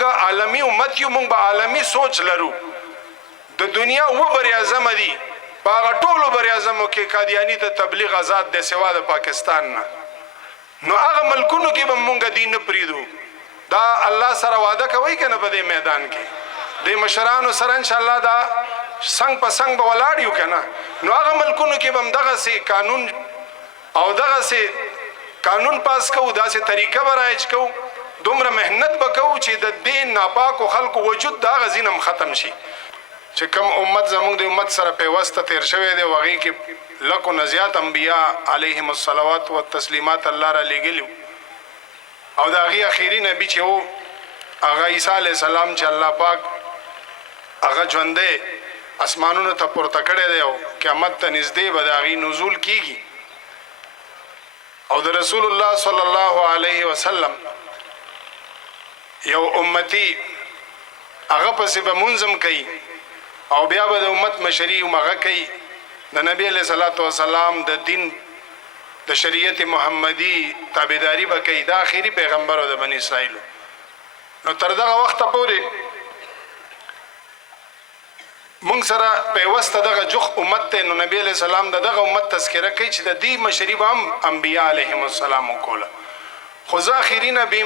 مونږ عالمي امت یو، مونږ به عالمي سوچ لرو. د دنیا و بر اعظم دي، په هغه ټولو بر اعظمو کې قادیاني ته تبلیغ آزاد دی سوا د پاکستان نه. نو هغه ملکونو کې به مونږ دین نه پریږدو. دا الله سره وعده کوي که نه په دې میدان کې د مشرانو سره انشاءالله دا څنګ په څنګ به ولاړ یو که نه. نو هغه ملکونو کې به هم دغسې قانون او دغسې قانون پاس کوو، داسې طریقه به رایج کوو، دومره محنت به کوو چې د دې ناپاکو خلکو وجود د هغه ځین هم ختم شي. چې کوم امت زموږ د امت سره پیوسته تیر شوی دی، هغې کې لکو نه زیات انبیا علیهم الصلوات والتسلیمات الله را لیږلي او د هغې اخري نبي چې و هغه عیسی علیه السلام چې الله پاک هغه ژوندی اسمانونو ته پورته کړی دی او قیامت ته نږدې به د هغې نزول کیږي. او د رسول الله صلی الله علیه وسلم یو امتی هغه پسې به منظم کوي او بیا به د امت مشري هغه کوي. د نبی علیه صلات وسلام د دین د شریعت محمدي تابعداري به کوي. دا آخري پیغمبر و د بني اسرائیلو. نو تر دغه وخته پورې مونږ سره پیوسته دغه جوخ امت ته. نو نبی علیه السلام د دغه امت تذکره کوي چې د دې مشري به هم انبیا علیهم السلام وکوله. خو زه آخري نبي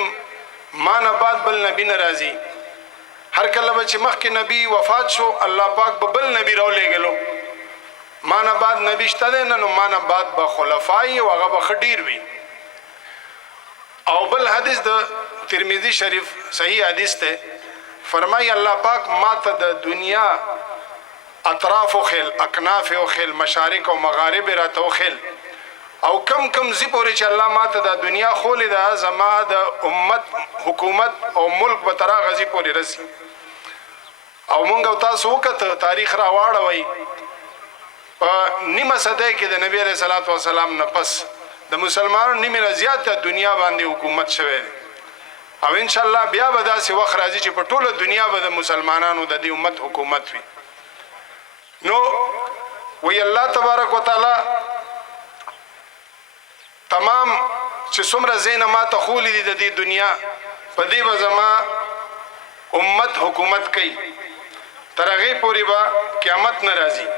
ما نه بعد بل نبي نه راځي. هر کله به چې مخکې نبی وفات شو الله پاک به بل نبی راولېږلو. ما نه بعد نبی شته دی نه، نو ما نه بعد به خلفای او هغه به ښه ډېر وي. او بل حدیث د ترمذي شریف صحیح حدیث دی، فرمایي الله پاک ما ته د دنیا اطراف وښیل، اکناف یې وښیل، مشارق او مغارب یې راته وښیل. او کم کم ځي پورې چې الله ما ته د دنیا خولې ده، زما د امت حکومت او ملک به تر هغه ځي پورې رسي. او مونږ او تاسو وکته تاریخ را واړوئ په نیمه صدۍ کې د نبی علیه صلات وسلام نه پس د مسلمانانو نیمې نه زیاته دنیا باندې حکومت شوی دی. او انشاءالله بیا به داسې وخت راځي چې په ټوله دنیا به د مسلمانانو د دې امت حکومت وي. نو وی الله تبارک وتعالی تمام چې څومره ځایونه ما ته ښولي دي د دې دنیا، په دې به زما امت حکومت کوي تر هغې پورې به قیامت نه راځي.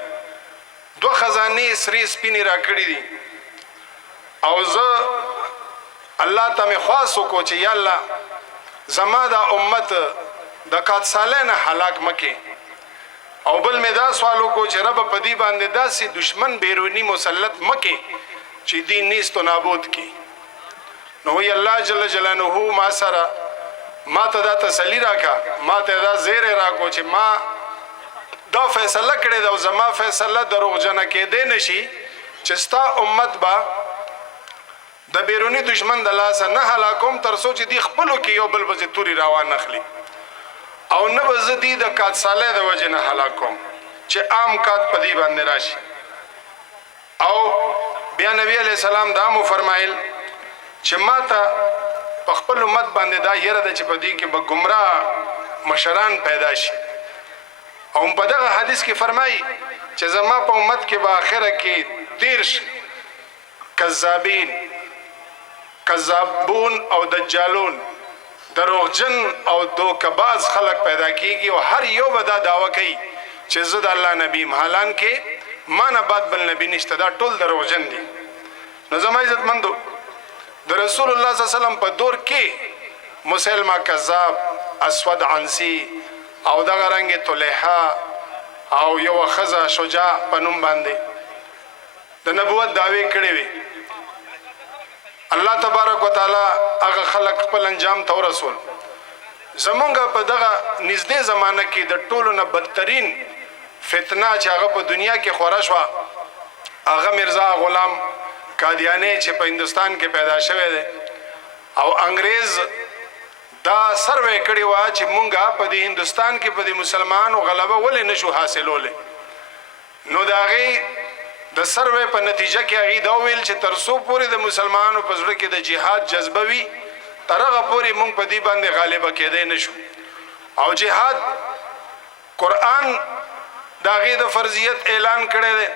دوه خزانې سرې سپینې را کړي دي او زه الله ته مې خواست وکړو چې یا الله زما دا امت د قادسالۍ نه هلاک مه کې. او بل مې دا سوال وکړو چې ربه په دې باندې داسې دشمن بیروني مسلط مه کې چې دې نیست و نابود کی. نو وی الله جل جلاله ما سره ما ته دا تسلی راکا، ما ته دا زیری راکو چې ما دا فیصله کړې ده او زما فیصله دروغجنه کېدی نشي چې ستا امت به د بیروني دشمن د لاسه نه هلاکوم تر څو چې دې خپلو کې یو بل پسې توري راوان نخلي، او نه به زه دې د قادسالۍ د وجې نه هلاکوم چې عام قاد په دې باندې راشي. او بیا نبی علیہ السلام دا مو فرمایل چې ما ته په خپل امت باندې دا یره ده چې په دې کې به ګمراه مشران پیدا شي. او په دغه حدیث کې فرمایي چې زما په امت کې به آخره کې 30 کذابین، کذابون او دجالون، دروغجن او دوکباز خلق پیدا کیږي او هر یو به دا دعوه کوي چې زه د الله نبی یم، حالانکه ما نه بعد بل نبی نشته. دا ټول دروغجن دي. نو زما عزتمندو د رسول الله صلی الله علیه وسلم په دور کې مسلمه کذاب، اسود عنسی او دغه رنګ طلحه او یو خزه شجاع په نوم باندې د نبوت دعوی کړې وي. الله تبارک وتعالى هغه خلق خپل انجام ته ورسول. زمونږ په دغه نږدې زمانه کې د ټولو نه بدترین فتنه چې هغه په دنیا کې خوره شوه هغه مرزا غلام قادیانی چې په هندوستان کې پیدا شوی دی. او انګریز دا سروې کړې وه چې مونږه په دې هندوستان کې په دې مسلمانانو غلبه ولې نشو حاصلولی. نو د هغې د سروې په نتیجه کې هغې دا وویل چې تر څو پورې د مسلمانانو په زړه کې د جهاد جذبه وي تر هغه پورې مونږ په دې باندې غالبه کېدی نشو. او جهاد قرآن د هغې د فرضیت اعلان کړی دی.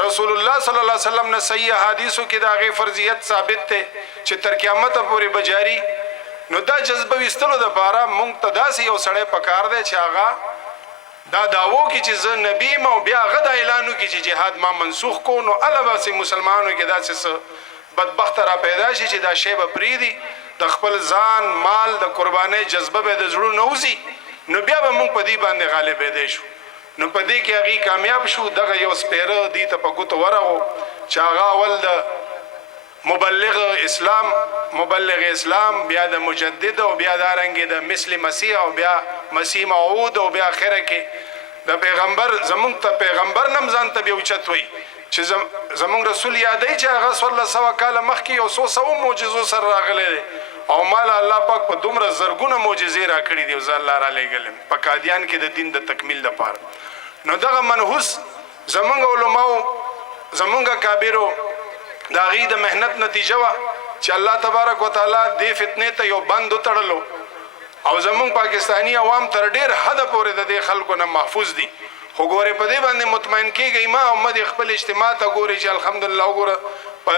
رسول الله صلی الله علیه وسلم نه صحیح حدیثو کې د هغې فرضیت ثابت دی چې تر قیامته پورې به جاري. نو دا جذبه وستلو د پاره مونږ ته داسې یو سړی پکار دی چې هغه دا داوو کې چې زه نبی یم او بیا هغه دا اعلانو کې چې جهاد ما منسوخ کو نو الله به مسلمانانو کې داسې بدبخت را پیدا شي چې دا شی به پرېږدي د خپل ځان مال د قربانۍ جذبه به د زړه نه وځي نو بیا به مونږ په دې باندې غالبېدی شو نو په دې کې هغې کامیاب شو دغه یو سپېره دې ته په ګوتو ورغو چې هغه اول د مبلغ اسلام بیا د مجدد او بیا دارنګې د مثل مسیح او بیا مسیح موعود او بیا اخره کې د پیغمبر زمونږ ته پیغمبر نم ځان ته بیا اوچت وی چې زمونږ رسول یادوي چې هغه 1600 کاله مخکې یو څو سوه معجزو سره راغلی دی او مال الله پاک په دومره زرګونه معجزې را کړي دي او زه الله را لېږلم په قادیان کې د دین د تکمیل لپاره نو دغه منحوس زمونږ علماو زمونږ کابیرو د هغې د محنت نتیجه وه چې الله تبارک وتعالی دې فتنې ته یو بند وتړلو او زمونږ پاکستانی عوام تر ډېر حده پورې د دې خلکو نه محفوظ دي خو ګورې په دې باندې مطمئن کېږئ ما امت خپل اجتماع ته ګوري چې الحمدلله وګوره په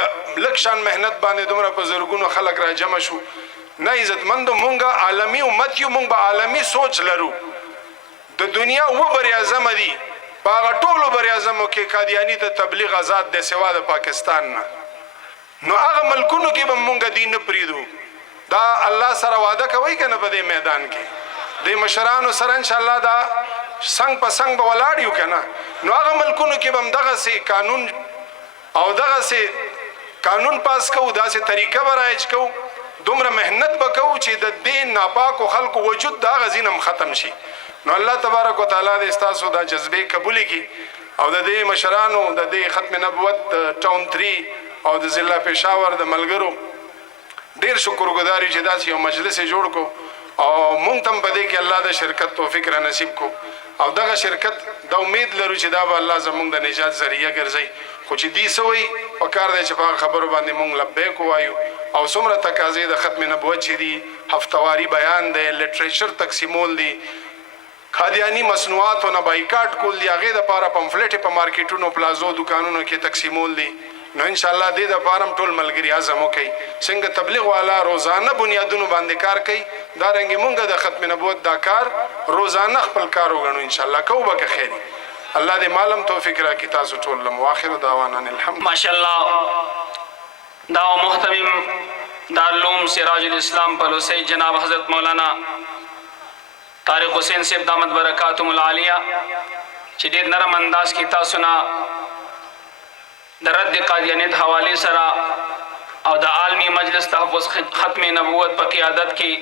لږ شان محنت باندې دومره په زرګونو خلک را جمع شو نه عزتمندو مونږ عالمي امت یو مونږ به عالمي سوچ لرو د دنیا اوه بریاعظمه دي په هغه ټولو بریاعظمو کې قادیاني ته تبلیغ آزاد دی سوا د پاکستان نه نو هغه ملکونو کې به مونږ دین نه پرېږدو دا الله سره وعده کوي که نه په دې میدان کې د مشرانو سره انشاءالله دا څنګ په څنګ به ولاړ یو که نه نو هغه ملکونو کې به هم دغسې قانون او دغسې قانون پاس کوو داسې طریقه به رایج کوو دومره محنت به کوو چې د دې ناپاکو خلکو وجود د هغه ځین هم ختم شي نو الله تبارک وتعالی دې ستاسو دا جذبې قبولې کړي او د دې مشرانو د دې ختم نبوت د ټاون 3 او د ضلع پېښور د ملګرو ډېر شکرګزاري چې داسې یو مجلس یې جوړ کو او مونږ ته هم په دې کې الله د شرکت توفیق را نصیب کو او دغه شرکت د امید لرو چې دا به الله زمونږ د نجات ذریعه ګرځوي خو چې دې څه وایي پکار دی چې په هغه خبرو باندې مونږ لبیک ووایو او څومره تقاضې د ختم نبوت چې دي هفتواري بیان دی لټریچر تقسیمول دي قادیاني مصنوعاتو نه بایکاټ کول دي هغې دپاره پمفلټې په مارکیټونو پلازو دکانونو کې تقسیمول دي نو انشاءالله دې دپاره هم ټول ملګري عزم وکړي څنګه تبلیغ والا روزانه بنیادونو باندې کار کوي دارنګې مونږ د ختم نبوت دا کار روزانه خپل کار وګڼو انشاءالله کوو به که خیر الله دې مالم توفیق راکړي تاسو ټول لم واخر دعوانا الحمد ماشاءالله دا محترم دارالعلوم سراج الاسلام پلوسی جناب حضرت مولانا طارق حسین صاحب دامت برکاتهم العالیہ چې ډېر نرم انداز کې تاسو نه د رد قادیانیت حوالې سره او د عالمي مجلس تحفظ ختم نبوت په قیادت کې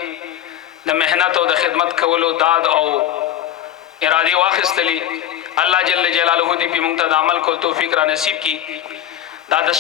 د محنت او د خدمت کولو داد او ارادې واخیستلې الله جل جلاله دې په موږ ته د عمل کو توفیق را نصیب کړي دا د